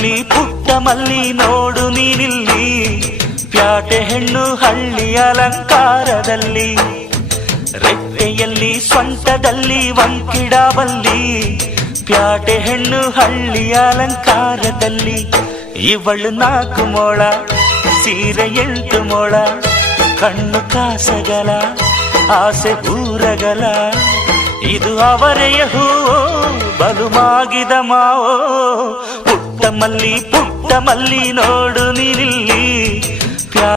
ಮಲ್ಲಿ ಪುಟ್ಟ ಮಲ್ಲಿ ನೋಡು ನೀನಿಲ್ಲಿ, ಪ್ಯಾಟೆ ಹೆಣ್ಣು ಹಳ್ಳಿ ಅಲಂಕಾರದಲ್ಲಿ, ರೆಟ್ಟೆಯಲ್ಲಿ ಸೊಂಟದಲ್ಲಿ ವಂಕಿಡಬಲ್ಲಿ, ಪ್ಯಾಟೆ ಹೆಣ್ಣು ಹಳ್ಳಿ ಅಲಂಕಾರದಲ್ಲಿ. ಇವಳು 4 ಮೊಳ ಸೀರೆ 8 ಮೊಳ, ಕಣ್ಣು ಕಾಸಗಲ ಆಸೆ ಊರಗಲ, ಇದು ಅವರೆಯ ಹೂವೋ ಬಲು ಮಾಗಿದ ಮಾವೋ. ಪುಟ್ಟ ಮಲ್ಲಿ ನೋಡು ನೀನಿಲ್ಲಿ,